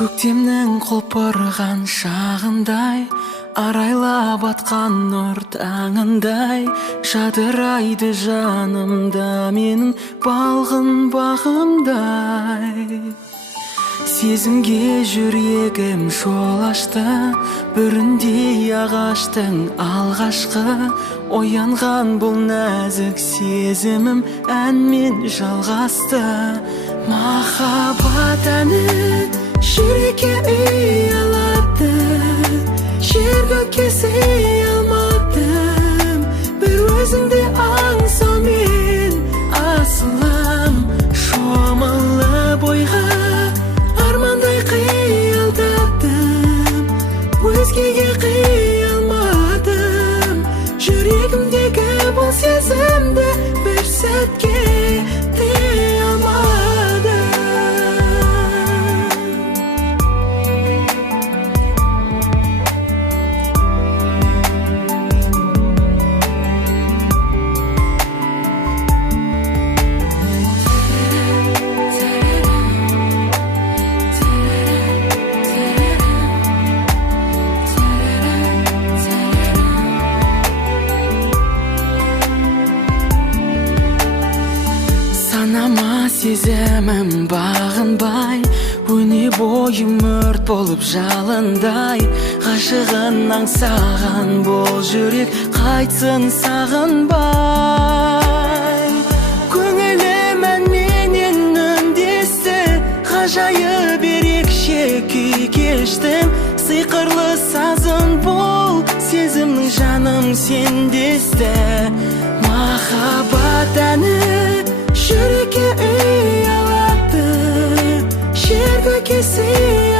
Көктемнің құлпырған шағындай, арайлап атқан нұр таңындай, жадырайды жанымда менің балғын бағымдай. Сезімге жүрегім жол ашты, бүріндей ағаштың алғашқы, оянған бұл нәзік сезімім әнмен жалғасты. Махаббат әні жүрекке үй алады, жер көкке сый алмадым, бір өзіңді аңсаумен асылым. Шомылып ойға армандай қиялдадым, өзгеге қия алмадым, жүрегімдегі бұл сезімді бір сәтке дей алмадым. Санама сезімім бағынбай, өне бойым өрт болып жалындай, ғашығын аңсаған бұл жүрек қайтсын сағынбай. Көңілім әнменен үндесті, ғажайып ерекше күй кештім, сиқырлы сазын бұл сезімнің жаным сендесті. Махаббат әні жүрекке үй алады, жер көкке сый